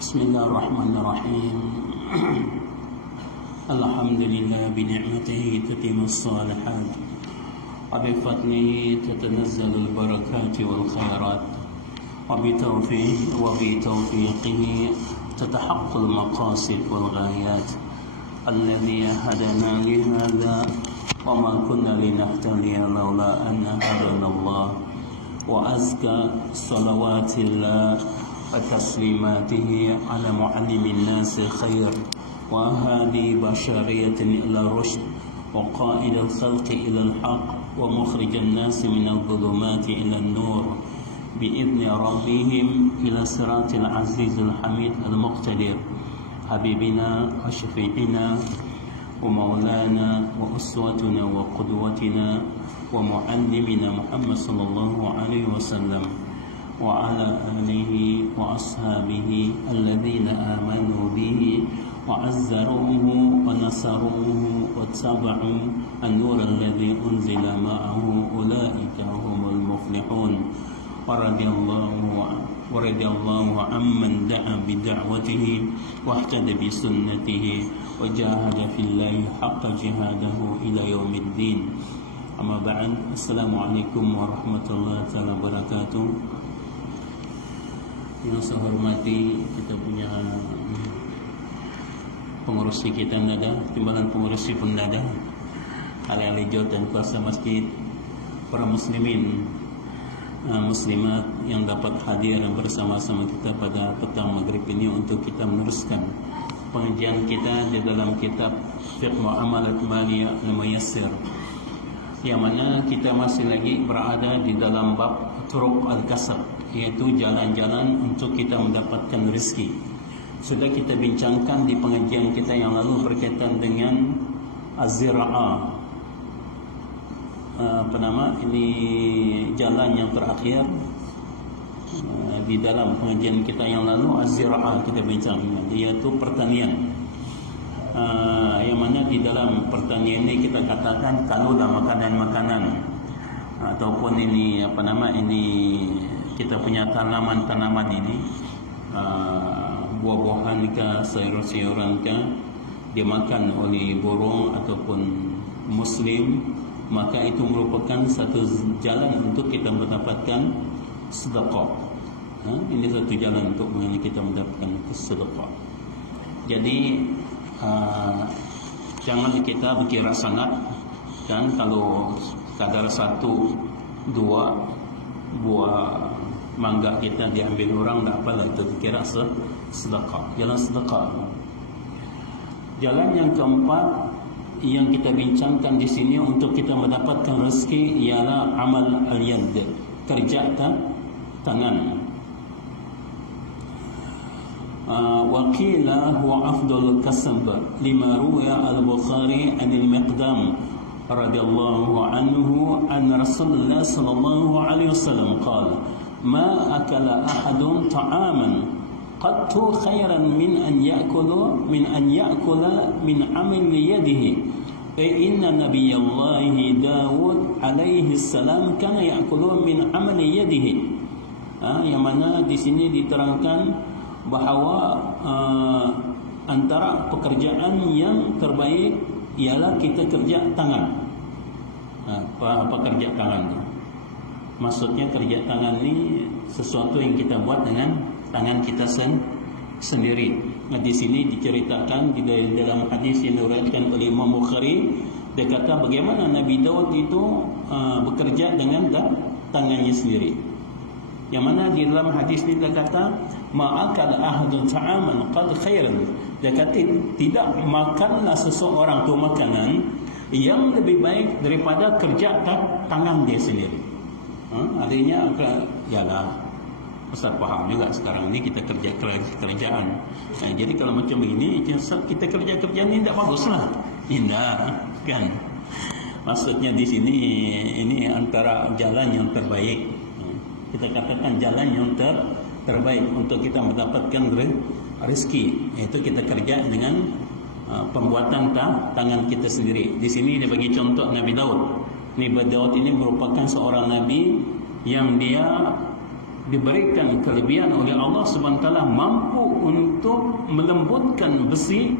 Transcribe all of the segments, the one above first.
Bismillahirrahmanirrahim. Alhamdulillah bini'matihi tatimmu as-salihat wa bifadlihi tatanazzalu al-barakat wal khairat wa bitawfiqihi tatahaqqaqu al-maqasid wal ghayat alladhi hadana li hadha wa ma kunna linahtadiya lawla an hadana Allah wa azka salawatillah وتسليماته على معلم الناس الخير وهادي بشرية إلى الرشد وقائد الخلق إلى الحق ومخرج الناس من الظلمات إلى النور بإذن ربهم إلى صراط العزيز الحميد المقتدر حبيبنا وشفيعنا ومولانا وأسوتنا وقدوتنا ومعلمنا محمد صلى الله عليه وسلم وعلى آله وأصحابه الذين آمنوا به وعزروه ونصروه واتبعوا النور الذي أنزل معه أولئك هم المفلحون ورضي الله عمن دعا بدعوته واهتدى بسنته وجاهد في الله حق جهاده إلى يوم الدين. أما بعد، السلام عليكم ورحمة الله تعالى وبركاته. Yang saya hormati, kita punya pengurus kita ada, timbalan pengurus pun ada, ahli hijau dan kuasa masjid, para muslimin, muslimat yang dapat hadir bersama-sama kita pada petang maghrib ini untuk kita meneruskan pengajian kita di dalam kitab Fiqh Muamalat Maliyah Al-Muyassir, yang mana kita masih lagi berada di dalam bab Turuq Al-Kasab, yaitu jalan-jalan untuk kita mendapatkan rezeki. Sudah kita bincangkan di pengajian kita yang lalu berkaitan dengan Az-Zira'ah, ini jalan yang terakhir di dalam pengajian kita yang lalu. Az-Zira'ah kita bincangkan, yaitu pertanian. Yang mana di dalam pertanian ini kita katakan kalau dah makanan-makanan ataupun ini kita punya tanaman-tanaman ini, buah-buahan ke, sayur-sayuran ke, dimakan oleh burung ataupun muslim, maka itu merupakan satu jalan untuk kita mendapatkan sedekah. Ini satu jalan untuk kita mendapatkan sedekah. Jadi jangan kita berkira sangat, dan kalau kadar 1-2 buah mangga kita diambil orang, tak apalah, itu kira sedekah, jalan sedekah. Jalan yang keempat yang kita bincangkan di sini untuk kita mendapatkan rezeki ialah amal al-yad, kerja tangan. Wa qila huwa afdalul kasb lima ruwiya al-Bukhari an al-Miqdam radhiyallahu anhu an Rasulullah sallallahu alaihi wasallam qala ma akala ahadun ta'aman qattu khairan min an ya'kula min amali yadihi. Inna nabiyallahi Dawud alaihi salam kana ya'kulu min amali yadihi. Yang mana di sini diterangkan bahawa antara pekerjaan yang terbaik ialah kita kerja tangan. Apa kerja tangan? Maksudnya kerja tangan ni sesuatu yang kita buat dengan tangan kita sendiri. Di sini diceritakan di dalam hadis yang diriwayatkan oleh Imam Bukhari, dia kata bagaimana Nabi Daud itu bekerja dengan tangannya sendiri. Yang mana di dalam hadis ini dia kata ma'akal ahadun ta'aman qad khairan. Dia kata tidak makanlah seseorang tu makanan yang lebih baik daripada kerja tangan dia sendiri. Artinya ialah Ustaz faham juga sekarang ni kita kerja kerjaan. Jadi kalau macam ini kita kerja ni tak baguslah. Indah kan. Maksudnya di sini ini antara jalan yang terbaik. Kita katakan jalan yang terbaik untuk kita mendapatkan rezeki, iaitu kita kerja dengan pembuatan tangan kita sendiri. Di sini dia bagi contoh Nabi Daud. Nabi Daud ini merupakan seorang nabi yang dia diberikan kelebihan oleh Allah SWT, mampu melembutkan besi,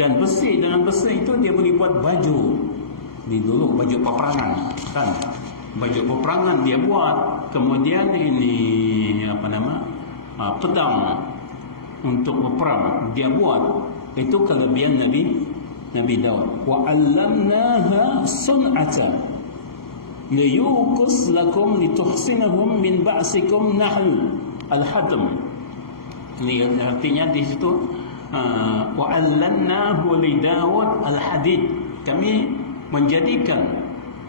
dan besi, dengan besi itu dia boleh buat baju. Ini dulu baju peperangan kan, baju peperangan dia buat. Kemudian ini pedang untuk berperang dia buat. Itu kelebihan Nabi Daud. Wa 'allamnaha sun'ata liyuqis lakum lituhsinahum min ba'sikum nahnu al-hadm. Ini artinya di situ wa 'allamnahu li Daud al-hadid. Kami menjadikan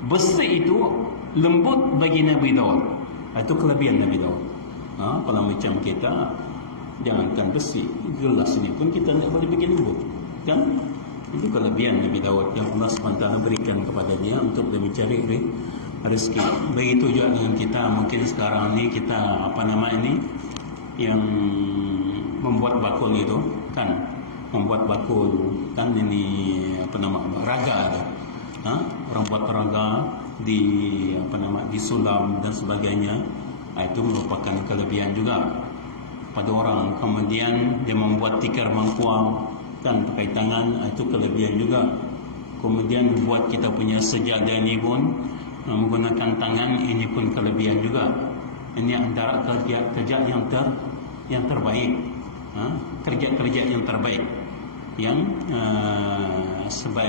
besi itu lembut bagi Nabi Daud. Itu kelebihan Nabi Daud. Kalau macam kita, jangankan besi, gelas ini pun kita tidak boleh bikin lembut, kan? Itu kelebihan Nabi Daud yang Allah SWT berikan kepada dia untuk dia mencari rezeki. Begitu juga dengan kita. Mungkin sekarang ni kita yang membuat bakul itu kan, membuat bakul kan, ini raga tu. Orang buat raga di sulam dan sebagainya. Itu merupakan kelebihan juga pada orang. Kemudian dia membuat tikar mangkuang kan, pakai tangan, itu kelebihan juga. Kemudian buat kita punya sejadah ni pun menggunakan tangan, ini pun kelebihan juga. Ini antara kerja yang terbaik, kerja yang terbaik yang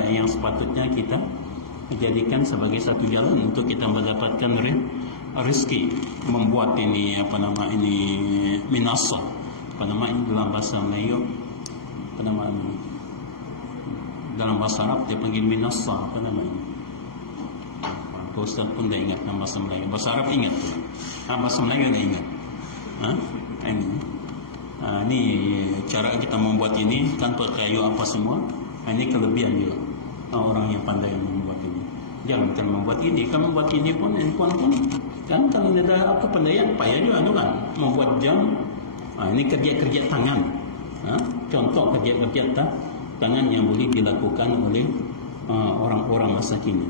yang sepatutnya kita jadikan sebagai satu jalan untuk kita mendapatkan rezeki. Membuat ini minasa, ini dalam bahasa Melayu, dalam bahasa Arab dia panggil minasa, Ustaz pun dah ingat nama bahasa Melayu. Bahasa Arab ingat, bahasa Melayu dah ingat. Ini cara kita membuat ini tanpa kayu apa semua. Ini kelebihan juga orang yang pandai membuat ini. Jangan kan membuat ini, kalau membuat ini pun kan, kalau ada apa pandaian payah juga kan, membuat jam. Ini kerja-kerja tangan. Contoh kerja-kerja tangan yang boleh dilakukan oleh orang-orang masa kini.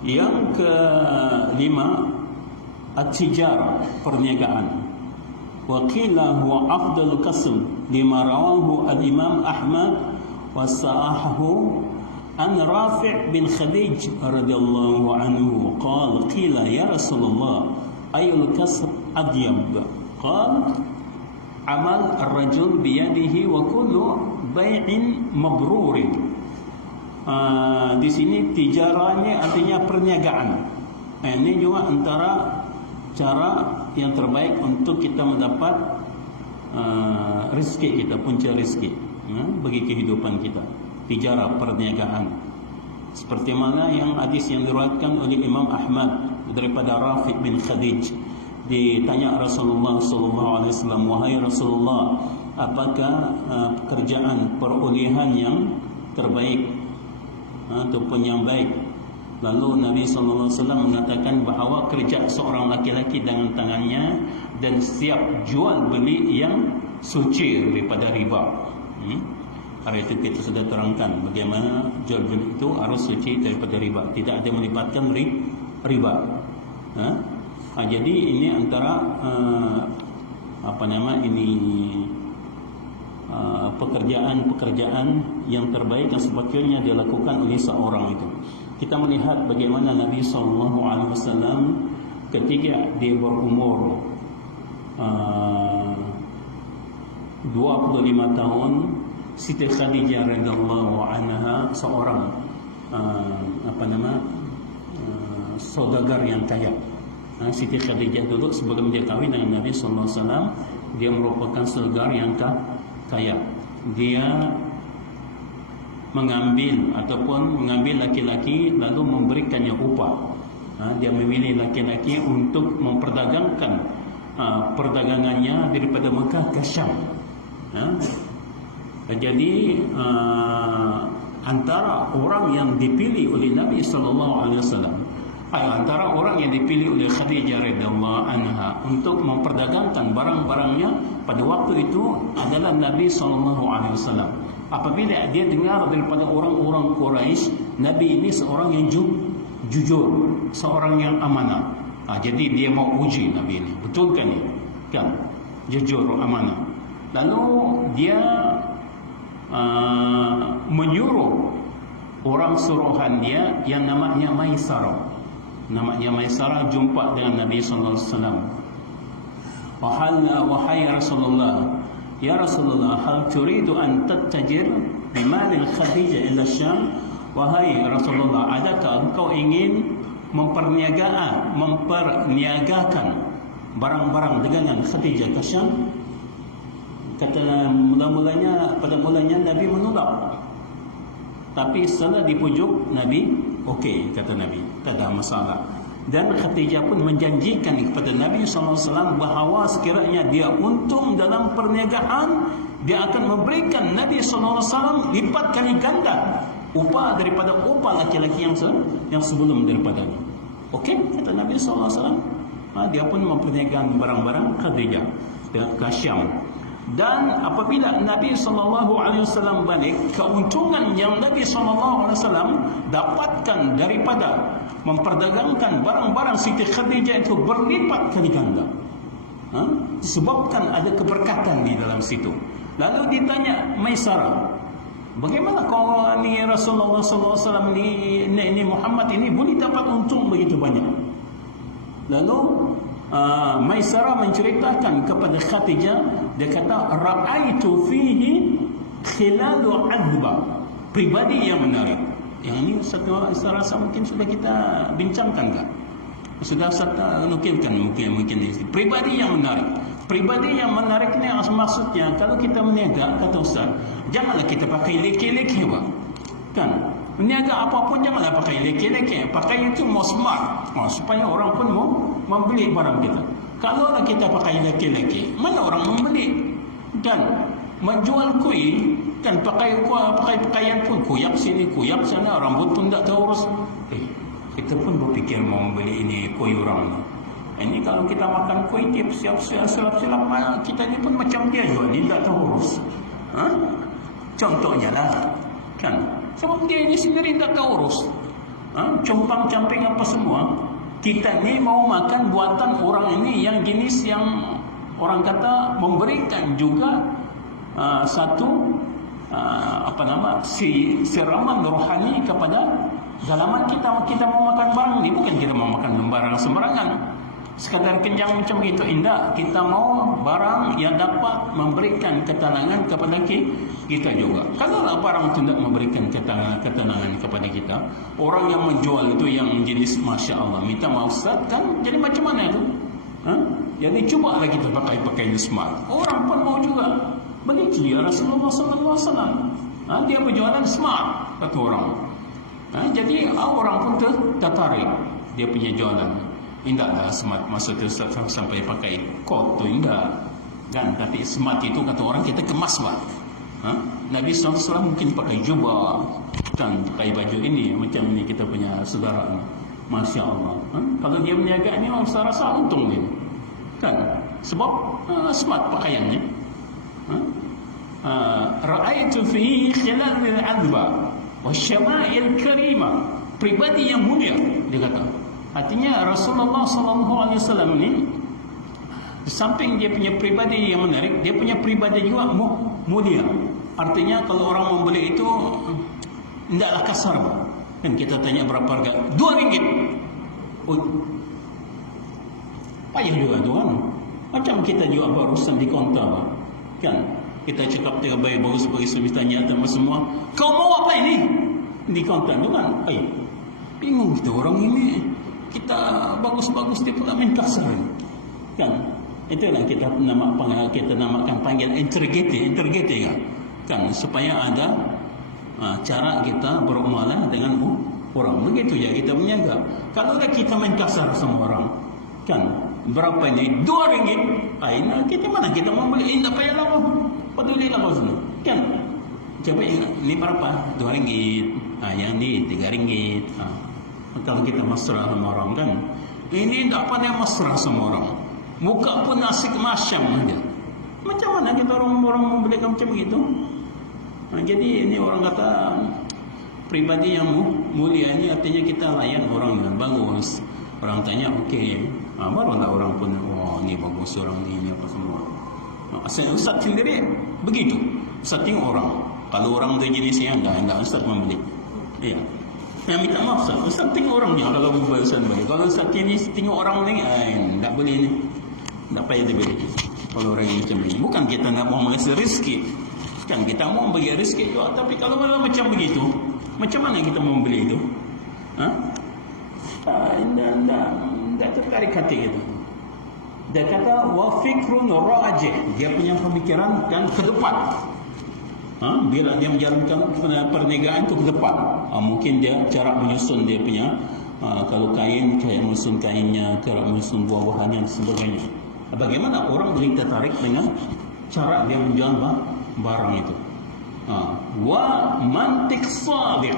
Yang kelima, at-tijarah, perniagaan. Wa qila huwa afdal kasb lima rawahu al-Imam Ahmad wa sahahu an Rafi' bin Khadij radhiyallahu anhu qala qila ya Rasulullah ayul kasb adyab, qala amal ar-rajul biyadihi wa kullu bai'in mabrurin. Di sini tijarah ini artinya perniagaan. Ini juga antara cara yang terbaik untuk kita mendapat rezeki kita, punca rezeki bagi kehidupan kita. Tijarah, perniagaan. Seperti mana yang hadis yang diriwayatkan oleh Imam Ahmad daripada Rafi' bin Khadij. Ditanya Rasulullah SAW, wahai Rasulullah, apakah pekerjaan perolehan yang terbaik ataupun yang baik? Lalu Nabi SAW mengatakan bahawa kerja seorang laki-laki dengan tangannya dan siap jual beli yang suci daripada riba. Hari itu kita sudah terangkan bagaimana jual beli itu harus suci daripada riba, tidak ada melibatkan riba. Jadi ini antara pekerjaan yang terbaik yang sepatutnya dilakukan oleh seorang itu. Kita melihat bagaimana Nabi SAW ketika dia berumur 25 tahun, Siti Khadijah radhiyallahu anha seorang saudagar yang kaya. Siti Khadijah dulu sebelum dia kahwin dengan Nabi SAW, dia merupakan saudagar yang kaya. Dia mengambil laki-laki lalu memberikannya upah. Dia memilih laki-laki untuk memperdagangkan perdagangannya daripada Mekah ke Syam. Jadi antara orang yang dipilih oleh Nabi SAW, antara orang yang dipilih oleh Khadijah radhiyallahu anha untuk memperdagangkan barang-barangnya pada waktu itu adalah Nabi SAW. Apabila dia dengar daripada orang-orang Quraisy, Nabi ini seorang yang jujur, seorang yang amanah. Jadi dia mau uji Nabi ini, betul kan? jujur, amanah. Lalu dia menyuruh orang suruhan dia yang namanya Maisarah. Namanya Maisarah jumpa dengan Nabi sallallahu alaihi wasallam. Wahai Rasulullah, ya Rasulullah, hal turidu an tattajir bimal Khadijah ila Syam? Wahai Rasulullah, adakah engkau ingin memperniagakan barang-barang dagangan Khadijah ke Syam? Kata pada mulanya Nabi menolak. Tapi setelah dipujuk Nabi, okey, kata Nabi, tak ada masalah. Dan Khadijah pun menjanjikan kepada Nabi SAW bahawa sekiranya dia untung dalam perniagaan, dia akan memberikan Nabi SAW lipat kali ganda upah daripada upah laki-laki yang sebelum daripadanya. Okey, kata Nabi SAW. Dia pun memperniagaan barang-barang Khadijah ke Syam. Dan apabila Nabi SAW balik, keuntungan yang Nabi SAW dapatkan daripada memperdagangkan barang-barang Siti Khadijah itu berlipat kali ganda. Disebabkan ada keberkatan di dalam situ. Lalu ditanya Maisarah, bagaimana kalau ni Rasulullah SAW ni Muhammad ini boleh dapat untung begitu banyak? Lalu Maisarah menceritakan kepada Khadijah, dia kata, ra'aitu fihi khilalu adba, pribadi yang menarik. Yang ini saya rasa mungkin sudah kita bincangkan kan? Sudah saya nukilkan mungkin ini. Pribadi yang menarik. Pribadi yang menarik ini maksudnya, kalau kita meniaga, kata Ustaz, janganlah kita pakai leke-leke, kan? Meniaga apapun janganlah pakai leke-leke. Pakai itu mau smart, supaya orang pun mau membeli barang kita. Kalau kita pakai leke-leke, mana orang membeli? Dan menjual kuih, kan pakai pakaian pun kuyak sini, kuyak sana, rambut pun tak terurus. Kita pun berfikir mau membeli ini kuih orang. Ini kalau kita makan kuih, dia silap-silap, kita ni pun macam dia juga, dia tak terurus. Contohnya lah, kan? Sebab dia ni sendiri tak terurus. Compang-camping apa semua. Kita ni mau makan buatan orang ini yang jenis yang orang kata memberikan juga satu siraman rohani kepada dalaman kita. Kita mau makan barang ni, bukan kita mau makan barang sembarangan sekadar kenyang macam itu, indah. Kita mau barang yang dapat memberikan ketenangan kepada kita juga. Kalau barang tidak memberikan ketenangan kepada kita, orang yang menjual itu yang jenis Masya Allah, minta maaf Ustaz, kan jadi macam mana itu? Jadi cubalah kita pakai pakaian smart, orang pun mau juga. Begitu ya Rasulullah SAW. Dia berjualan smart, kata orang. Jadi orang pun tertarik dia punya jualan. Indahlah smart masa tu sampai pakai kot tu indah kan. Tapi smart itu kata orang kita kemas lah. Nabi SAW mungkin pakai jubah dan pakai baju ini macam ni kita punya saudara. Masya Allah. Kalau dia berniaga ni saya rasa untung dia kan, sebab smart pakaiannya. Ra'aitu fi khilal al-adba wa syama'il karimah, pribadi yang mulia, dia kata. Artinya Rasulullah SAW ni, di samping dia punya pribadi yang menarik, dia punya pribadi juga mulia. Artinya kalau orang membeli itu tidaklah kasar. Kan kita tanya berapa harga, RM2. Payah juga tu kan. Macam kita juga barusan di kaunter kan, kita cakap dengan bagus bagi suami tanya sama semua, kau mau apa ini? Di kaunter tu kan, bingung kita orang ini. Kita bagus-bagus dia pula main kasar kan. Itulah kita namakan panggil interrogating kan, supaya ada cara kita bermuamalah dengan orang. Begitu ya kita menjaga. Kalau kita main kasar sama orang kan, berapa ini? RM2. Kita mana kita mau beli, tak payah lah, peduli lah kau semua kan. Coba ingat, ini berapa? RM2. Yang ni RM3. Kalau kita mesra sama orang kan, ini tak pandai mesra sama orang, muka pun asik masyam aja. Macam mana kita orang membelikan macam begitu? Jadi ini orang kata pribadi yang mulia ini artinya kita layan orang dengan bagus. Orang tanya okey, barulah orang pun, oh ni bagus orang ni apa semua. Ustaz sendiri begitu. Ustaz tengok orang. Kalau orang tu jenisnya enggak Ustaz membeli. Ya. Saya minta maaf Ustaz tengok orangnya kalau Ustaz bagi. Kalau Ustaz ini tengok orang ni, enggak boleh ni. Enggak payah dibeli. Kalau orang yang macam ni. Bukan kita nak mau mengasih rezeki. Kan kita mau bagi rezeki juga. Tapi kalau malah macam begitu, macam mana kita mau beli itu? Enggak tertarik hati kita. Dia kata wa fikrun rajih, dia punya pemikiran dan ke depan. Bila dia menjalankan perniagaan itu ke depan, mungkin dia cara menyusun dia punya kalau kain kayak menyusun kainnya, cara menyusun buah-buahannya dan sebagainya. Bagaimana orang boleh tertarik dengan cara dia menjual barang itu? Wa mantiq sadiq,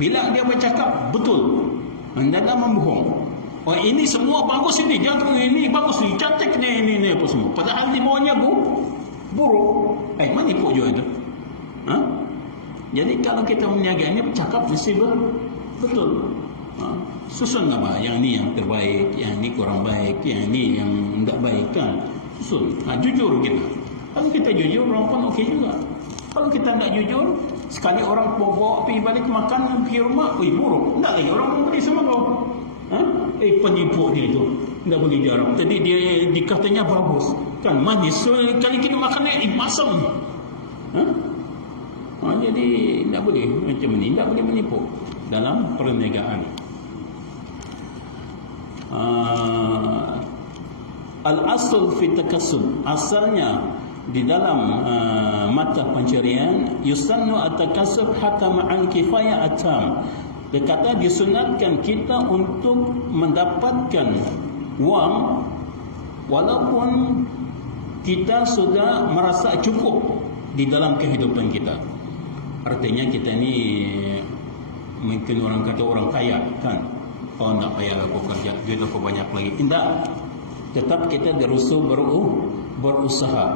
bila dia bercakap betul, tidak membohong. Oh ini semua bagus ini, jangan ini bagus ni, cantik ni apa semua. Padahal di bawahnya buruk. Menipu juga itu. Jadi kalau kita meniaga ini bercakap mesti betul. Susun nama, yang ni yang terbaik, yang ni kurang baik, yang ni yang tidak baik kan. Susun. Jujur kita. Kalau kita jujur, orang pun okey juga. Kalau kita tidak jujur, sekali orang bawa pergi balik makan pergi rumah, buruk. Tidak lagi orang membeli sama kau. Penipu dia itu tidak boleh diharap. Tadi dia dikatanya bagus kan, manis, so, kali kita makannya masam. Jadi tidak boleh macam ni, tidak boleh menipu dalam perniagaan. Al-asl fi takassub, asalnya di dalam mata pencarian, yusannu at-takassub hatta ma'al kifayah atam. Dia kata disunatkan kita untuk mendapatkan wang walaupun kita sudah merasa cukup di dalam kehidupan kita. Artinya kita ni mungkin orang kata orang kaya kan. Kalau tak payah aku kerja, duit aku banyak lagi. Tidak. Tetap kita berusaha.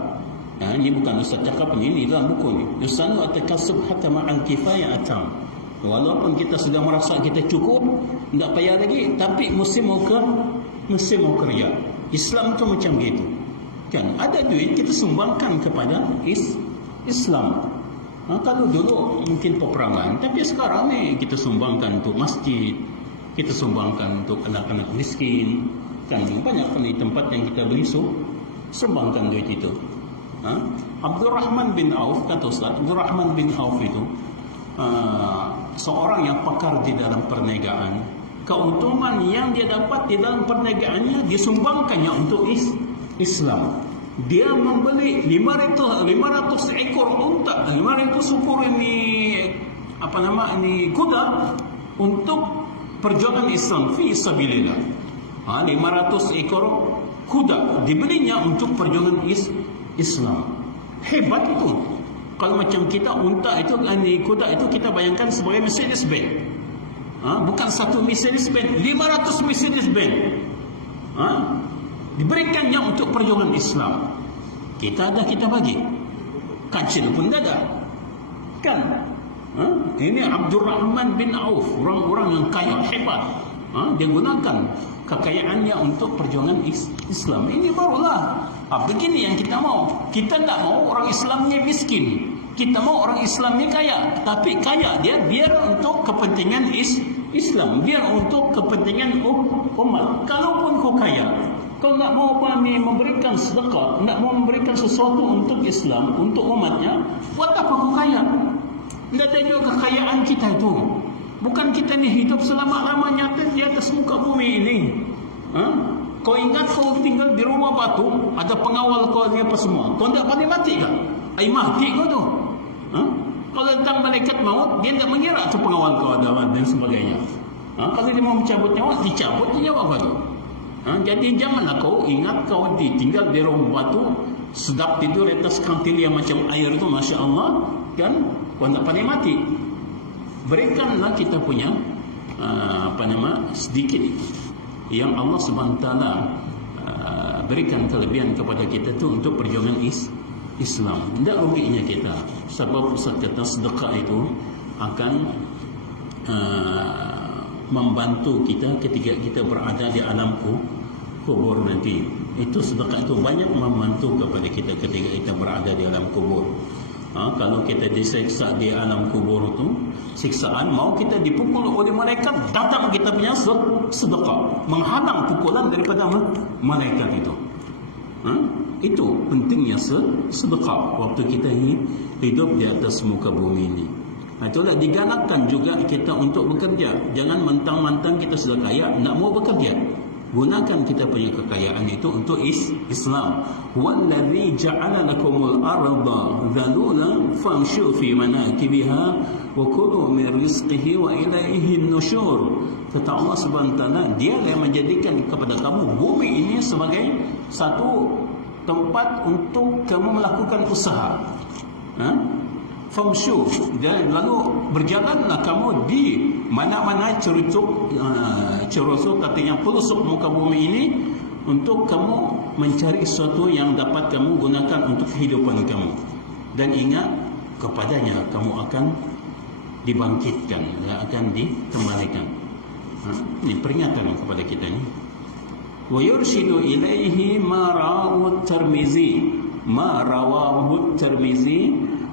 Ini bukan Ustaz cakap ini dalam buku ni. Yusanu at-takassub hatta ma'al kifayah atam. Walaupun kita sudah merasa kita cukup, tidak payah lagi, tapi mesti mau kerja. Islam tu macam gitu. Kan ada duit kita sumbangkan kepada Islam. Kalau dulu mungkin peperangan, tapi sekarang ni kita sumbangkan untuk masjid, kita sumbangkan untuk anak-anak miskin. Kan banyak di tempat yang kita beli sumbangkan duit itu. Abdurrahman bin Auf, kata Ustaz, Abdurrahman bin Auf itu seorang yang pakar di dalam perniagaan. Keuntungan yang dia dapat di dalam perniagaannya disumbangkannya untuk Islam. Dia membeli 500 ekor unta, 500 ekor ini kuda untuk perjuangan Islam fi sabilillah. 500 ekor kuda dibelinya untuk perjuangan Islam. Hebat itu. Kalau macam kita unta itu, kuda itu kita bayangkan sebagai Mercedes-Benz. Bukan satu Mercedes-Benz, 500 Mercedes-Benz. Diberikannya untuk perjuangan Islam. Kita ada, kita bagi. Kecil pun ada. Kan? Ini Abdurrahman bin Auf, orang-orang yang kaya hebat. Dia gunakan kekayaannya untuk perjuangan Islam. Ini barulah. Begini yang kita mau. Kita tak mau orang Islamnya miskin. Kita mau orang Islamnya kaya. Tapi kaya dia biar untuk kepentingan Islam. Biar untuk kepentingan umat. Kalaupun kau kaya, kau tak mau memberikan sedekah, tak mau memberikan sesuatu untuk Islam, untuk umatnya, buat apa kau kaya? Tidak ada juga kekayaan kita itu. Bukan kita ni hidup selama-lamanya di atas muka bumi ini. Kau ingat kau tinggal di rumah batu, ada pengawal kau ni apa semua. Kau tak pandai mati kan? Mati kau tu. Kalau datang malaikat maut, dia tak mengira tu pengawal kau ada dan sebagainya. Kalau dia mau mencabut nyawa, dicabut nyawa kau tu. Jadi janganlah kau ingat kau tinggal di rumah batu, sedap tidur atas kantil yang macam air itu, Masya Allah, kan? Kau tak pandai mati. Berikanlah kita punya sedikit yang Allah Subhanahu Taala berikan kelebihan kepada kita tu untuk perjuangan Islam. Tidak ruginya kita. Sebab Ustaz kata sedekah itu akan membantu kita ketika kita berada di alam kubur nanti. Itu sedekah itu banyak membantu kepada kita ketika kita berada di alam kubur. Kalau kita disiksa di alam kubur itu, siksaan mau kita dipukul oleh malaikat, datang kita punya sedekah, menghalang pukulan daripada malaikat itu. Itu pentingnya sedekah waktu kita hidup di atas muka bumi ini. Itulah digalakkan juga kita untuk bekerja. Jangan mentang-mentang kita sudah kaya, nak mau bekerja. Gunakan kita punya kekayaan itu untuk Islam. Wallazi ja'ala lakumul arda dhalula famshu fi manakibiha wa kulu min rizqihi wa ilaihi nusyur. Kata Allah Subhanahu wa taala, Dia yang menjadikan kepada kamu bumi ini sebagai satu tempat untuk kamu melakukan usaha. Famshu, dan lalu berjalanlah kamu di mana-mana cerusuk artinya pelosok muka bumi ini untuk kamu mencari sesuatu yang dapat kamu gunakan untuk kehidupan kamu. Dan ingat, kepadanya kamu akan dibangkitkan, akan dikembalikan. Ini peringatan kepada kita ni. Wa yurshidu ilaihi ma rawahu Tirmizi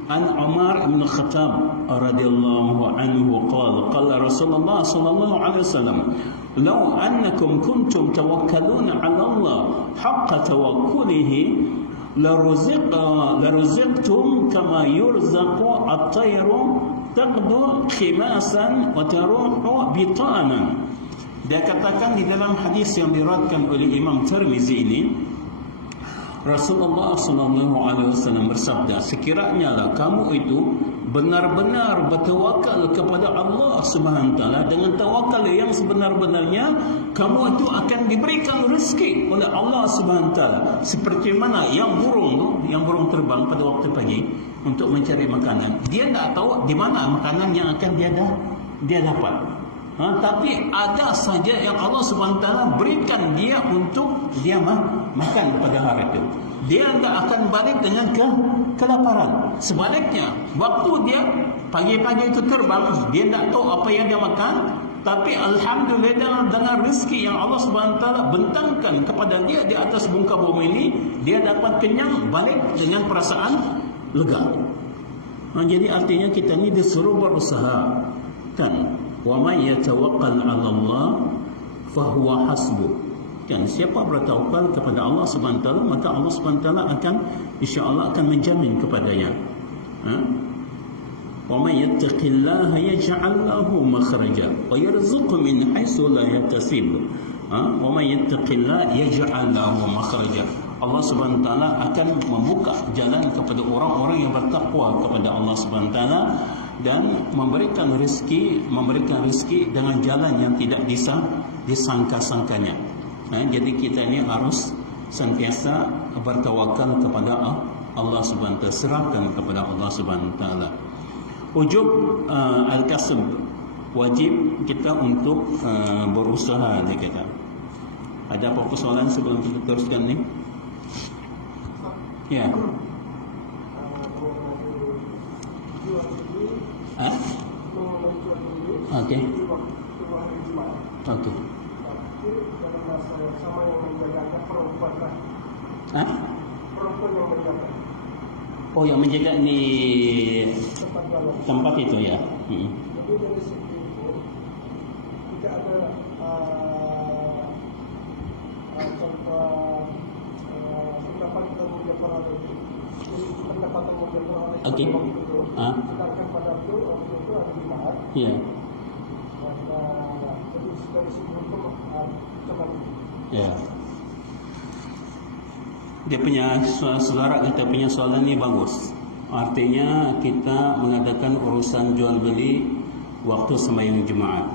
an Umar bin Khattab radhiyallahu anhu qala Rasulullah sallallahu alaihi wasallam, law annakum kuntum tawakkaluna 'ala Allah haqqa tawakkulihi laruziqtum kama yurzaqu at-tayru taqdu khimasan wa taruhu bitana. Dia katakan di dalam hadis yang diriwayatkan oleh Imam Tirmizi ini, Rasulullah SAW bersabda, sekiranya lah kamu itu benar-benar bertawakal kepada Allah Subhanahu Wa Taala dengan tawakal yang sebenar-benarnya, kamu itu akan diberikan rezeki oleh Allah Subhanahu Wa Taala. Seperti mana yang burung terbang pada waktu pagi untuk mencari makanan, dia tak tahu di mana makanan yang akan dia dapat. Tapi ada saja yang Allah Subhanahu Wa Taala berikan dia untuk dia makan pada hari itu. Dia tidak akan balik dengan kelaparan. Sebaliknya, waktu dia pagi-pagi itu terbang, dia tidak tahu apa yang dia makan, tapi alhamdulillah dengan rezeki yang Allah Subhanahu Wa Taala bentangkan kepada dia di atas muka bumi ini, dia dapat kenyang, balik dengan perasaan lega. Jadi artinya kita ni disuruh berusaha, kan? Wa may yatawakkal 'ala Allah fa huwa hasbuh. Kan, siapa bertawakal kepada Allah Subhanahu wa taala, maka Allah Subhanahu wa taala akan insya-Allah akan menjamin kepadanya. Wa may yattaqillaha yaj'al lahu makhraja wa yarzuqhu min haitsu la yahtasib. Wa may yattaqillaha yaj'al lahu makhraja. Allah Subhanahu wa taala akan membuka jalan kepada orang-orang yang bertakwa kepada Allah Subhanahu wa taala dan memberikan rezeki dengan jalan yang tidak disangka-sangkanya. Jadi kita ini harus sentiasa bertawakal kepada Allah Subhanahu wa taala, serahkan kepada Allah Subhanahu wa taala. Ujub al-kasb, wajib kita untuk berusaha ni kata. Ada apa persoalan sebelum kita teruskan ni? Ya. Okey. Okey. Oh, yang menjaga ni tempat itu ya. Jadi dari segi itu kita ada contoh pendapatan mulia para pendapatan mulia para. Okey. Sedangkan pada waktu itu ada jemaat. Ya. Jadi dari segi hukum ya. Dia punya saudara kita punya soalan ni bagus. Artinya kita mengadakan urusan jual beli waktu sembahyang Jumaat.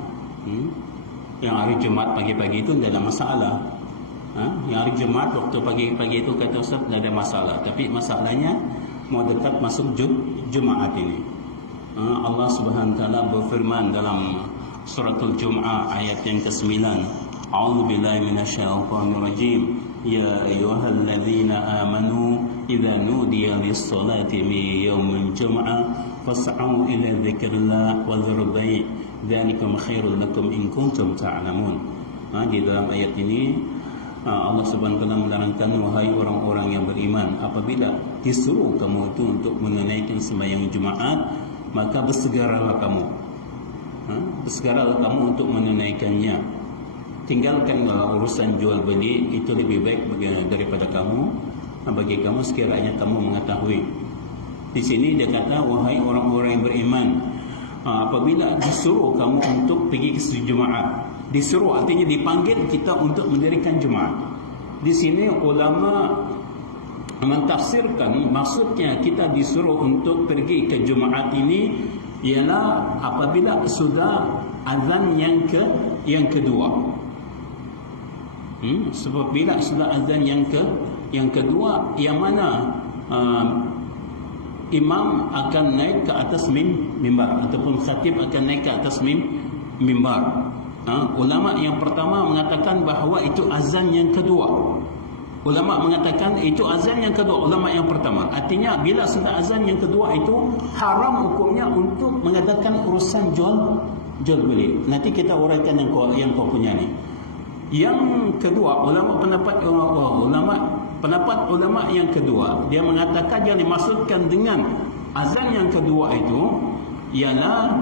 Yang hari Jumaat pagi-pagi itu tidak ada masalah. Yang hari Jumaat waktu pagi-pagi itu kata Ustaz tidak ada masalah. Tapi masalahnya mau dekat masuk Jumaat ini. Allah Subhanahu wa taala berfirman dalam suratul Jum'ah ayat yang ke-9. A'udzu billahi minasyaitonir rajim. Ya ayyuhalladzina amanu idza nudiya lis-salati min yaumil jum'ah fas'au ila dzikrillah wa dzarul bai' dzalikum khairul lakum in kuntum ta'lamun. Di dalam ayat ini Allah Subhanahu wa taala menerangkan, wahai orang-orang yang beriman, apabila disuruh kamu itu untuk menunaikan sembahyang Jumaat, maka bersegeralah kamu. Bersegeralah kamu untuk menunaikannya. Tinggalkanlah urusan jual beli, itu lebih baik daripada kamu, bagi kamu sekiranya kamu mengetahui. Di sini dia kata, wahai orang-orang yang beriman, apabila disuruh kamu untuk pergi ke Jumaat. Disuruh artinya dipanggil kita untuk mendirikan Jumaat. Di sini ulama mentafsirkan maksudnya kita disuruh untuk pergi ke Jumaat ini ialah apabila sudah azan yang kedua. Sebab bila sudah azan yang kedua, yang mana imam akan naik ke atas mimbar ataupun khatib akan naik ke atas mimbar. Ulama yang pertama mengatakan bahawa itu azan yang kedua. Ulama mengatakan itu azan yang kedua, ulama yang pertama. Artinya bila sudah azan yang kedua itu haram hukumnya untuk mengadakan urusan jual beli. Nanti kita uraikan yang kau punya ni. Yang kedua, pendapat ulama yang kedua, dia mengatakan yang dimaksudkan dengan azan yang kedua itu ialah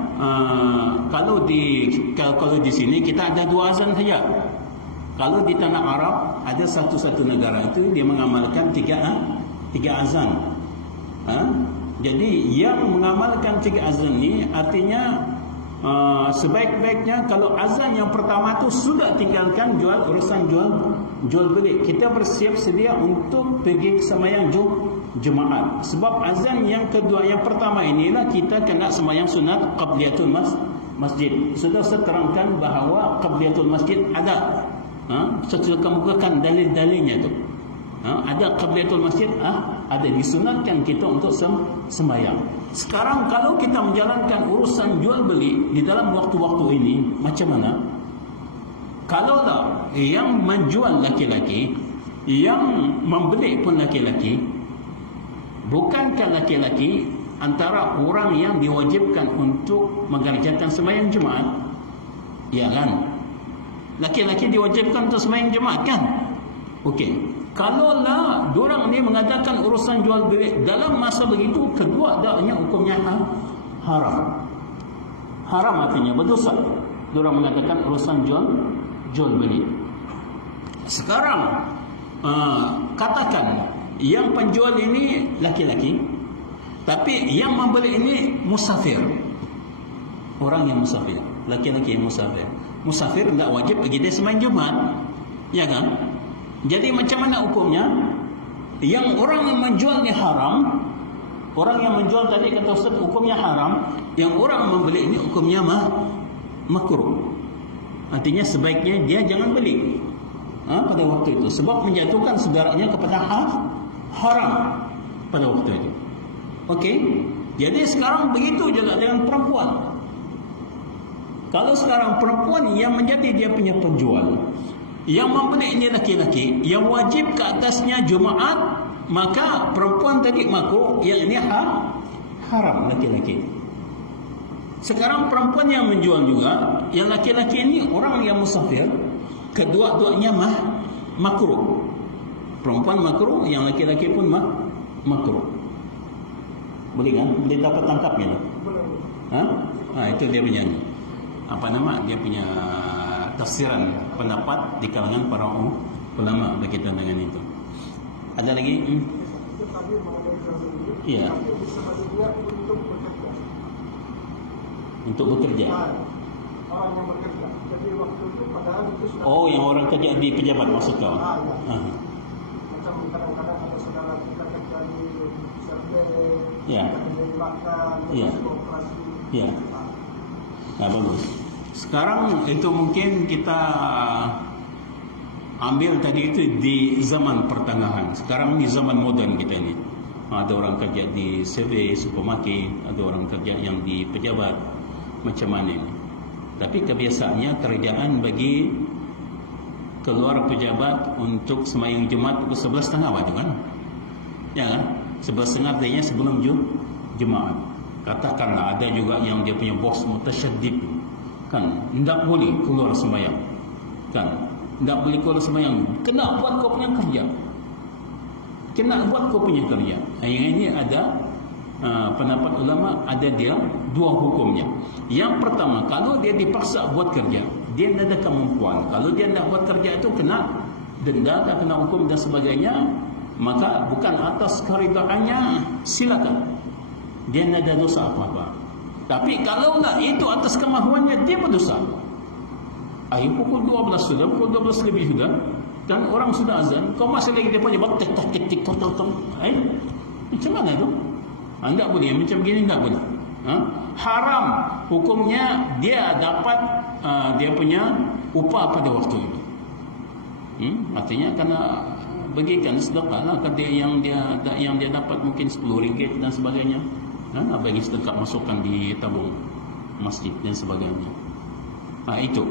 kalau di sini kita ada dua azan saja. Kalau di tanah Arab ada satu negara itu dia mengamalkan tiga azan. Jadi yang mengamalkan tiga azan ni artinya sebaik-baiknya kalau azan yang pertama tu sudah tinggalkan urusan jual beli. Kita bersiap sedia untuk pergi sembahyang Jumaat. Sebab azan yang kedua, yang pertama inilah kita kena sembahyang sunat qabliyatul masjid. Sudah saya terangkan bahawa qabliyatul masjid ada. Saya kemukakan dalil-dalilnya tu. Ada qabliyatul masjid, ada disunatkan kita untuk sembahyang. Sekarang kalau kita menjalankan urusan jual beli di dalam waktu-waktu ini, macam mana? Kalaulah yang menjual laki-laki, yang membeli pun laki-laki, bukankah laki-laki antara orang yang diwajibkan untuk mengerjakan sembahyang Jumaat? Ya kan? Laki-laki diwajibkan untuk sembahyang Jumaat kan? Okey. Kalaulah diorang ni mengadakan urusan jual beli dalam masa begitu, kedua adanya hukumnya haram. Haram artinya berdosa. Diorang mengadakan urusan jual beli. Sekarang katakan yang penjual ini laki-laki, tapi yang membeli ini musafir. Orang yang musafir, laki-laki yang musafir. Musafir tidak wajib pergi dia sembahyang Jumaat, ya kan? Jadi macam mana hukumnya? Yang orang yang menjual ni haram. Orang yang menjual tadi kata Ustaz hukumnya haram. Yang orang membeli ini hukumnya makruh. Artinya sebaiknya dia jangan beli pada waktu itu, sebab menjatuhkan saudaranya kepada haram pada waktu itu. Okey. Jadi sekarang begitu juga dengan perempuan. Kalau sekarang perempuan yang menjadi dia punya penjual, yang membeli ini laki-laki, yang wajib ke atasnya Jumaat, maka perempuan tadi makruh, yang ini haram laki-laki. Sekarang perempuan yang menjual juga, yang laki-laki ini orang yang musafir, kedua-duanya makruh. Perempuan makruh, yang laki-laki pun makruh. Boleh kan? Boleh dapat tangkapnya tak? Itu dia punya ni. Apa nama? Dia punya tafsiran pendapat di kalangan para ulama berkaitan dengan itu. Ada lagi? Ya. Untuk bekerja. Oh, yang orang kerja di pejabat maksud kau? Macam kadang-kadang ada saudara kita kerja di survei, ya. Ya. Ya. Nah, bagus. Sekarang itu mungkin kita ambil tadi itu di zaman pertengahan. Sekarang di zaman moden kita ini. Ada orang kerja di survei, supermarket, ada orang kerja yang di pejabat, macam mana ini. Tapi kebiasaannya kerjaan bagi keluar pejabat untuk sembahyang Jumaat pukul 11.30 baju kan? Ya kan? 11.30 artinya sebelum Jumaat. Katakanlah ada juga yang dia punya bos mutasyaddid kan, tidak boleh keluar sembahyang kan. Tak boleh keluar sembahyang. Kena buat kau punya kerja. Kena buat kau punya kerja. Yang ini ada pendapat ulama, ada dia dua hukumnya. Yang pertama, kalau dia dipaksa buat kerja, dia tidak ada kemampuan. Kalau dia nak buat kerja itu kena denda, kena hukum dan sebagainya, maka bukan atas keridaannya, silakan. Dia tidak ada dosa apa-apa. Tapi kalau nak itu atas kemahuannya, dia berdosa. Ayo pukul 12 sudah, pukul 12 lebih sudah, dan orang sudah azan, kau masih lagi dia punya batik tak tik tik tok tok. Macam mana itu? Tak boleh macam gini, tak boleh. Haram hukumnya, dia dapat dia punya upah pada waktu itu. Artinya kena bagikan sedekah lah, kata yang dia dapat mungkin RM10 dan sebagainya. Bagi sedekah, masukkan di tabung masjid dan sebagainya. Itu.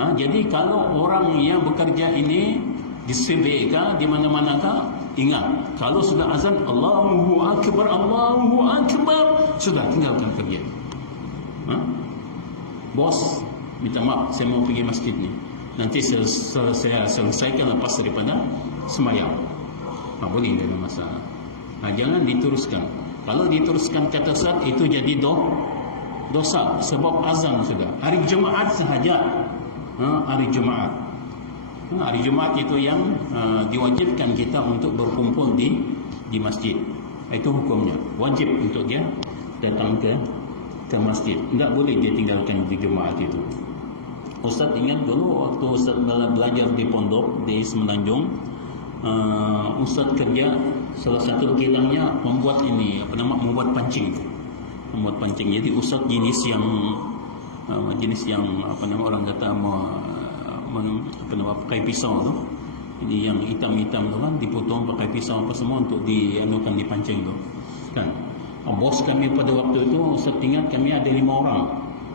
Jadi kalau orang yang bekerja ini di CBK, di mana-manakah, ingat, kalau sudah azan Allahu Akbar, Allahu Akbar, sudah tinggalkan kerja. Bos, minta maaf, saya mau pergi masjid ni. Nanti saya selesaikan lepas daripada semayang. Boleh, tidak ada masalah. Jangan diteruskan. Kalau diteruskan kata saat itu jadi dosa, sebab azan sudah. Hari Jumaat sahaja. Hari Jumaat. Hari Jumaat itu yang diwajibkan kita untuk berkumpul di masjid. Itu hukumnya. Wajib untuk dia datang ke masjid. Tidak boleh dia tinggalkan di Jumaat itu. Ustaz ingat dulu waktu Ustaz belajar di pondok di Semenanjung, Ustaz kerja, salah satu kilangnya membuat ini, membuat pancing. Membuat pancing. Jadi Ustaz jenis yang orang kata pakai pisau tu. Jadi yang hitam-hitam tu kan dipotong pakai pisau apa semua untuk dianukan dipancing tu. Kan. Bos kami pada waktu itu, Ustaz ingat kami ada 5 orang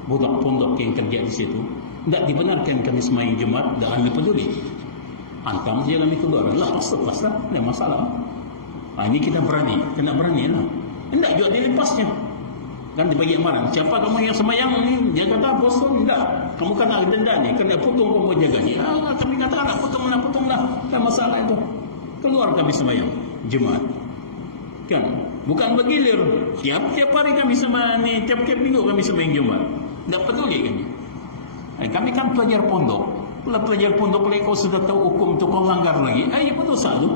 budak pondok yang kerja di situ. Tak dibenarkan kami sembahyang Jumaat, tak ada peduli. Hantam je kami keluar. Lepas lah, ada masalah. Ini kita berani, kena berani lah. Tak juga dilepasnya. Dan dibagi amaran, siapa kamu yang sembahyang ni? Dia kata, bos tu tidak, kamu kena denda ni, kena potong kamu jaga ni. Kami kata, nak potong lah, tak masalah itu. Keluar kami sembahyang Jumaat. Kan? Bukan bergilir. Tiap-tiap hari kami sembahyang ni, tiap-tiap minggu kami sembahyang Jumaat. Tak peduli kami. Kami kan pelajar pondok. Kalau pelajar pondok, kalau kau sudah tahu hukum tu, kau langgar lagi, apa dosa tu?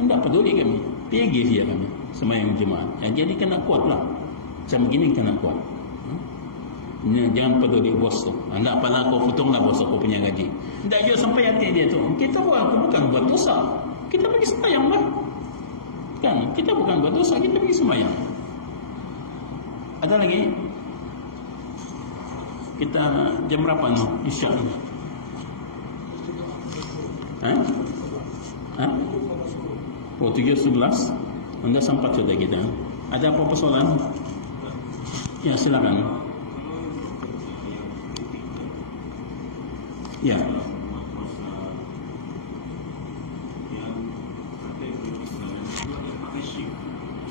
Tak peduli kami. Pergi dia kami sembahyang Jumaat. Jadi kena kuat lah. Macam begini kena kuat. Jangan peduli bos tu. Tak apalah kau potonglah bos aku punya gaji. Tak juga sampai hati dia tu. Kita bukan buat dosa. Kita pergi sembahyang lah. Kan? Kita bukan buat dosa, kita pergi sembahyang. Ada lagi? Kita jam berapa ni? Isyak ni? Oh, 3:11. Anda sempat sudah kita. Ada apa-apa soalan? Ya, silakan. Ya.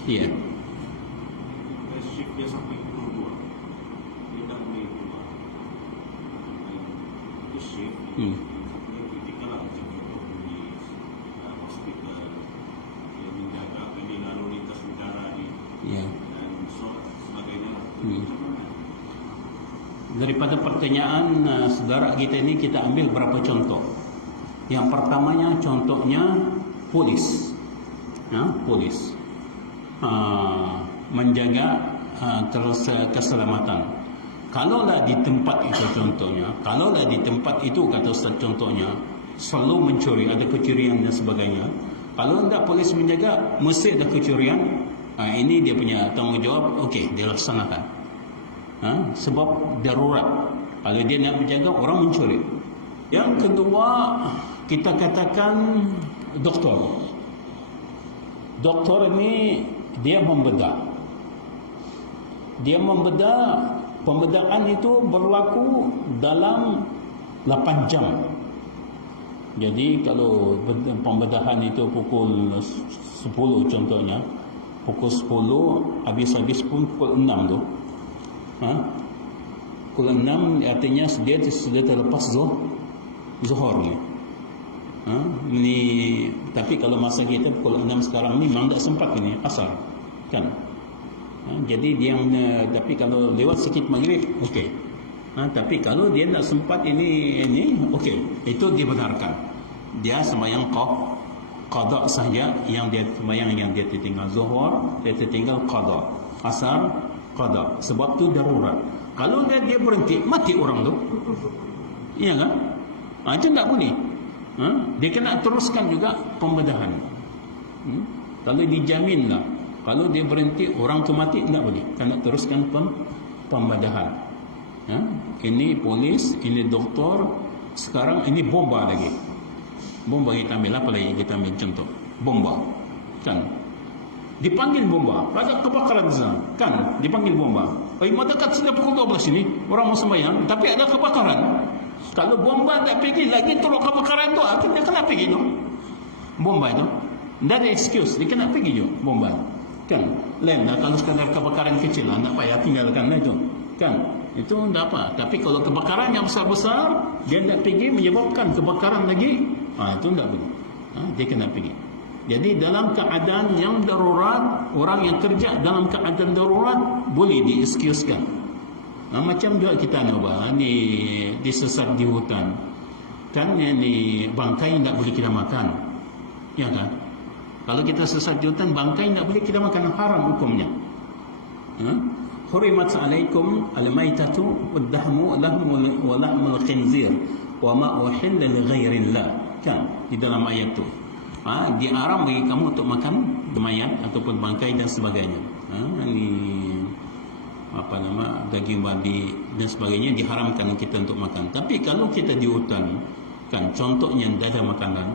Iya. Daripada pertanyaan saudara kita ini, kita ambil beberapa contoh. Yang pertamanya, contohnya polis. Polis menjaga keselamatan. Kalaulah di tempat itu contohnya, kalaulah di tempat itu kata Ustaz contohnya selalu mencuri, ada kecurian dan sebagainya. Kalau tidak polis menjaga, mesti ada kecurian. Ini dia punya tanggungjawab. Okey, dia laksanakan. Sebab darurat. Kalau dia nak menjaga, orang mencuri. Yang kedua, kita katakan doktor. Doktor ini dia membedah. Dia membedah. Pembedaan itu berlaku dalam 8 jam. Jadi kalau pembedahan itu pukul 10 contohnya, pukul 10 habis-habis pun pukul 6 tu. Pukul 6 artinya dia sudah terlepas Zuhur ni. Ni tapi kalau masa kita pukul 6 sekarang ni memang tak sempat ini asar kan. Jadi dia tapi kalau lewat sikit maghrib okey. Tapi kalau dia tak sempat ini okey, itu dibenarkan. Dia sembahyang qada sahaja, yang dia sembahyang yang dia tertinggal zuhur, dia tertinggal qada, asar qada, sebab tu darurat. Kalau dia berhenti, mati orang tu. Iya kan? Itu tak boleh. Dia kena teruskan juga pembedahan. Kalau dijamin lah, kalau dia berhenti orang tu mati, tak boleh. Kena teruskan pembedahan. Ini polis, ini doktor, sekarang ini bomba lagi. Bomba kita ambil apa lagi? Kita ambil contoh bomba kan, dipanggil bomba, ada kebakaran sana kan, dipanggil bomba. Dekat sudah pukul 12 ini orang mau sembahyang, tapi ada kebakaran. Kalau bomba tak pergi lagi tolong kebakaran tu, kita kena pergi tu bomba itu. Tak ada excuse, dia kena pergi tu bomba kan. Lain lah kalau sekadar kebakaran kecil lah, tak payah tinggalkan lah itu kan, itu tak apa. Tapi kalau kebakaran yang besar-besar, dia tak pergi menyebabkan kebakaran lagi, itu tak boleh. Dia kena pergi. Jadi dalam keadaan yang darurat, orang yang kerja dalam keadaan darurat boleh di-excusekan. Macam juga kita ni disesat di hutan kan, ni bangkai tak boleh kita makan, ya kan. Kalau kita sesat di hutan, bangkai tak boleh kita makan, haram hukumnya. Hurimat alaikum al-maitatu wad-dahmu wa lahmul khinzir wa ma uhilla li ghairillah kan, di dalam ayat tu. Diharam bagi kamu untuk makan mayat ataupun bangkai dan sebagainya. Ini apa nama, daging babi dan sebagainya diharamkan kita untuk makan. Tapi kalau kita di hutan kan, contohnya tidak ada makanan,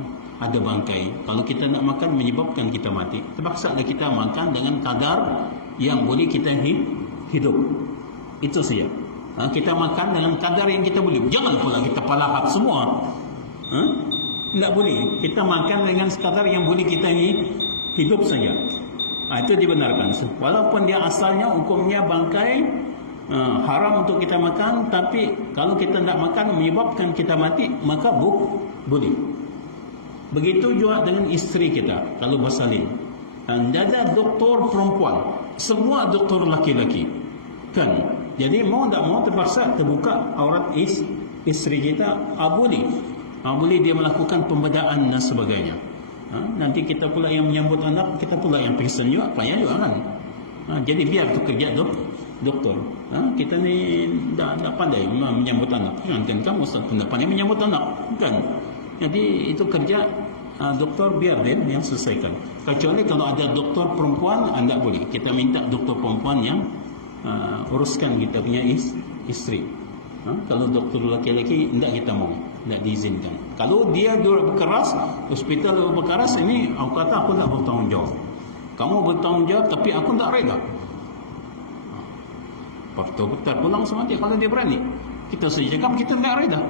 ada bangkai, kalau kita nak makan menyebabkan kita mati, terpaksa kita makan dengan kadar yang boleh kita hidup. Itu saja. Kita makan dengan kadar yang kita boleh. Jangan pula kita palahap semua. Tak boleh. Kita makan dengan sekadar yang boleh kita hidup saja. Itu dibenarkan. Walaupun dia asalnya hukumnya bangkai, haram untuk kita makan, tapi kalau kita tak makan menyebabkan kita mati, maka boleh. Begitu juga dengan isteri kita kalau bersalin. Tidak ada doktor perempuan, semua doktor laki-laki kan. Jadi mau tak mau terpaksa terbuka aurat isteri kita. Boleh dia melakukan pembedaan dan sebagainya. Nanti kita pula yang menyambut anak, kita pula yang periksa juga, payah juga kan. Jadi biar tu kerja doktor. Kita ni dah pandai menyambut anak. Kan kamu Ustaz pun dah pandai menyambut anak kan. Jadi itu kerja doktor, biar dia yang selesaikan. Kecuali kalau ada doktor perempuan, anda boleh. Kita minta doktor perempuan yang uruskan kita punya isteri. Kalau doktor lelaki-lelaki, tidak kita mau, tidak diizinkan. Kalau dia berkeras, hospital berkeras, ini aku kata aku tak bertanggungjawab. Kamu bertanggungjawab, tapi aku tak reda. Betul-betul pulang sama dia kalau dia berani. Kita saja cakap kita tak reda.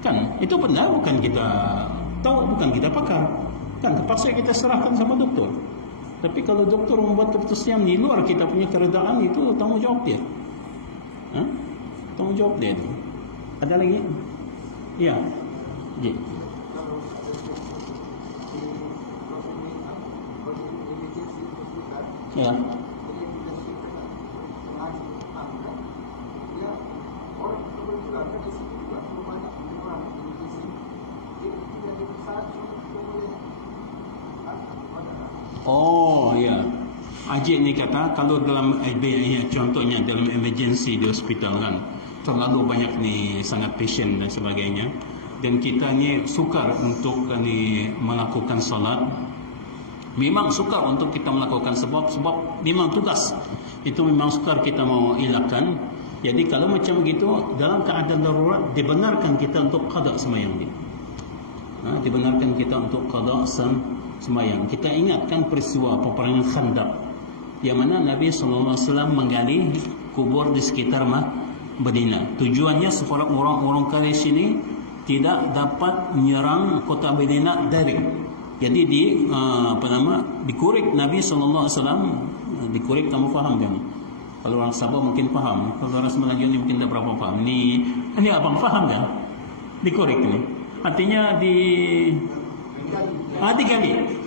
Kan, itu benar, bukan kita tahu, bukan kita pakar. Kan, terpaksa kita serahkan sama doktor. Tapi kalau doktor membuat keputusan di luar kita punya keredaan, itu tanggungjawab dia. Tanggungjawab dia itu. Ada lagi? Ya. Ya. Oh ya, Ajik ni kata kalau dalam contohnya dalam emergency di hospital kan, terlalu banyak ni sangat patient dan sebagainya, dan kita ni sukar untuk ni melakukan solat. Memang sukar untuk kita melakukan sebab memang tugas itu memang sukar kita mau elakkan. Jadi kalau macam begitu dalam keadaan darurat dibenarkan kita untuk qada sembahyang ni. Dibenarkan kita untuk qada sembahyang. Kita ingatkan peristiwa peperangan Khandaq yang mana Nabi SAW menggali kubur di sekitar Madinah. Tujuannya supaya orang-orang Quraisy ini tidak dapat menyerang kota Madinah dari. Jadi dikorek Nabi SAW. Dikorek, kamu faham kan? Kalau orang Sabah mungkin faham, kalau orang Melayu ni mungkin tak berapa faham. Ini abang faham kan? Dikorek ni. Artinya digali.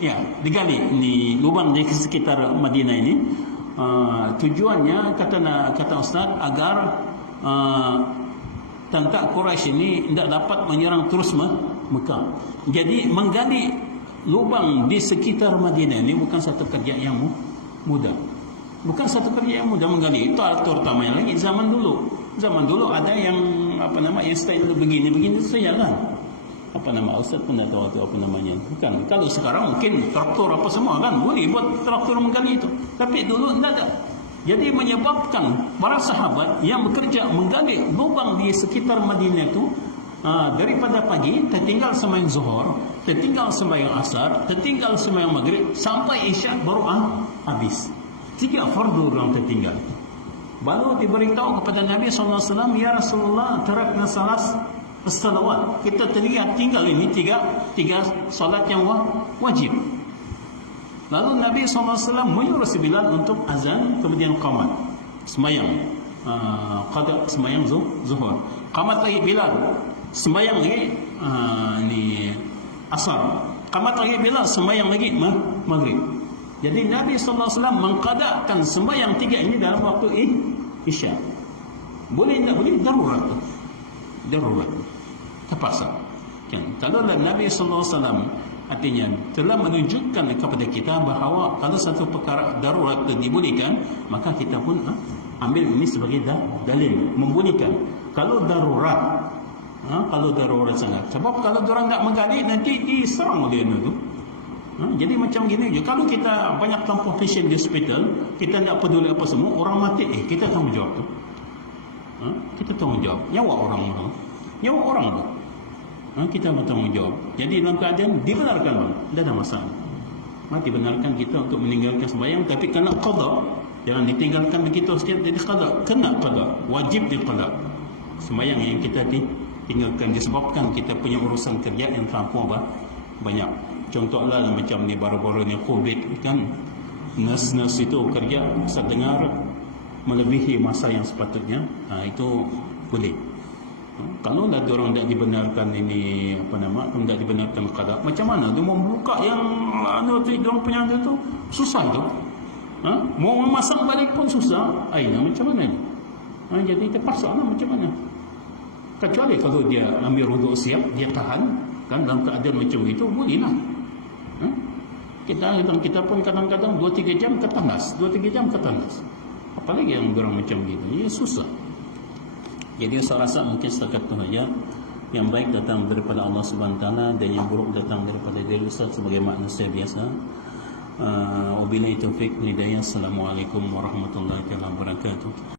Ya, digali ni lubang di sekitar Madinah ini. Tujuannya kata Ustaz agar tentara Quraisy ini tidak dapat menyerang terus Mekah. Jadi menggali lubang di sekitar Madinah ini bukan satu kerja yang mudah. Bukan satu kerja yang mudah menggali. Itu terutama lagi zaman dulu. Zaman dulu ada yang yang style begini saja kan. Ustaz pun tak tahu apa namanya. Bukan. Kalau sekarang mungkin traktor apa semua kan boleh buat traktor menggali itu. Tapi dulu tidak ada. Jadi menyebabkan para sahabat yang bekerja menggali lubang di sekitar Madinah itu daripada pagi tertinggal sembahyang zuhur, tertinggal sembahyang asar, tertinggal sembahyang maghrib sampai isya baru habis. 3 fardu yang tertinggal. Baru diberitahu kepada Nabi SAW, ya Rasulullah, tarakna salas as-salawat. Kita tinggal ini tiga salat yang wajib. Lalu Nabi SAW menyuruh Bilal untuk azan, kemudian qamat, semayang, qada semayang zuhur. Qamat lagi Bilal, semayang lagi asar. Qamat lagi Bilal, semayang lagi maghrib. Jadi Nabi SAW mengqadakan sembahyang 3 ini dalam waktu isya. Boleh tak boleh? Darurat. Terpaksa. Kalau Nabi SAW artinya telah menunjukkan kepada kita bahawa kalau satu perkara darurat dibolehkan, maka kita pun ambil ini sebagai dalil membolehkan. Kalau darurat sangat. Sebab kalau orang tak menggali nanti diserang oleh itu. Jadi macam gini je. Kalau kita banyak tampung pasien di hospital, kita tak peduli apa semua, orang mati, kita tanggungjawab tu. Kita tanggungjawab. Nyawa orang tu. Kita bertanggungjawab. Jadi dalam keadaan dibenarkan bang, tidak ada masalah. Dibenarkan kita untuk meninggalkan sembahyang, tapi kena qada. Jangan ditinggalkan begitu setiap jadi qada. Kena qada, wajib diqada. Sembahyang yang kita tinggalkan disebabkan kita punya urusan kerja yang terlampau banyak. Contohlah macam ni baru-baru ni COVID kan, nurse itu kerja saya dengar melebihi masa yang sepatutnya. Itu boleh. Kalau dah diorang tak dibenarkan ini tak dibenarkan qada, macam mana dia mau buka yang diorang punya tu susah tu. Mau memasang balik pun susah. Macam mana ni? Jadi terpaksa lah macam mana. Kecuali kalau dia ambil wuduk siap, dia tahan kan dalam keadaan macam itu, boleh lah. Kita pun kadang-kadang 2-3 jam ketandas. Apalagi yang orang macam gitu, ya susah. Jadi saya rasa mungkin setakat itu saja. Yang baik datang daripada Allah Subhanahu Wa Taala dan yang buruk datang daripada diri Ustaz sebagai manusia biasa. Wabillahi taufiq wal hidayah. Assalamualaikum warahmatullahi wabarakatuh.